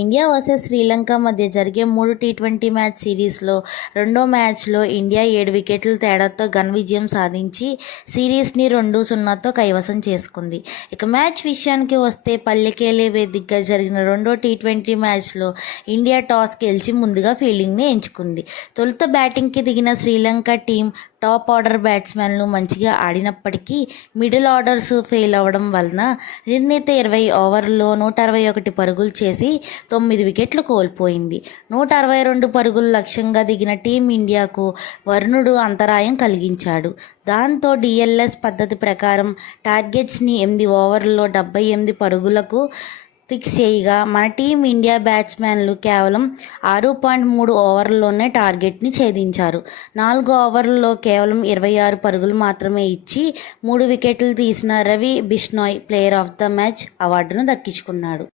India versus Sri Lanka మధ్య జరిగే 3 T20 match సిరీస్లో రెండో మ్యాచ్లో ఇండియా 7 వికెట్ల తేడాతో ఘన విజయం సాధించి సిరీస్ని 2-0తో కైవసం చేసుకుంది. ఇక మ్యాచ్ విషయానికి వస్తే పల్లెకేలే వేదికగా జరిగిన రెండో టీ20 మ్యాచ్లో ఇండియా టాస్ గెలిచి ముందుగా ఫీల్డింగ్ని ఎంచుకుంది. తొలుత బ్యాటింగ్కి దిగిన శ్రీలంక టీం టాప్ ఆర్డర్ బ్యాట్స్మెన్లు మంచిగా ఆడినప్పటికీ మిడిల్ ఆర్డర్స్ ఫెయిల్ అవ్వడం వలన నిర్ణీత 20 ఓవర్లలో 161 పరుగులు చేసి 9 వికెట్లు కోల్పోయింది. 162 పరుగులు లక్ష్యంగా దిగిన టీమిండియాకు వరుణుడు అంతరాయం కలిగించాడు. దాంతో డిఎల్ఎస్ పద్ధతి ప్రకారం టార్గెట్స్ని 8 ఓవర్లలో 78 పరుగులకు ఫిక్స్ చేయగా మన టీమిండియా బ్యాట్స్మెన్లు కేవలం 6.3 ఓవర్లలోనే టార్గెట్ని ఛేదించారు. 4 ఓవర్లలో కేవలం 26 పరుగులు మాత్రమే ఇచ్చి 3 వికెట్లు తీసిన Ravi Bishnoi player of the match అవార్డును దక్కించుకున్నాడు.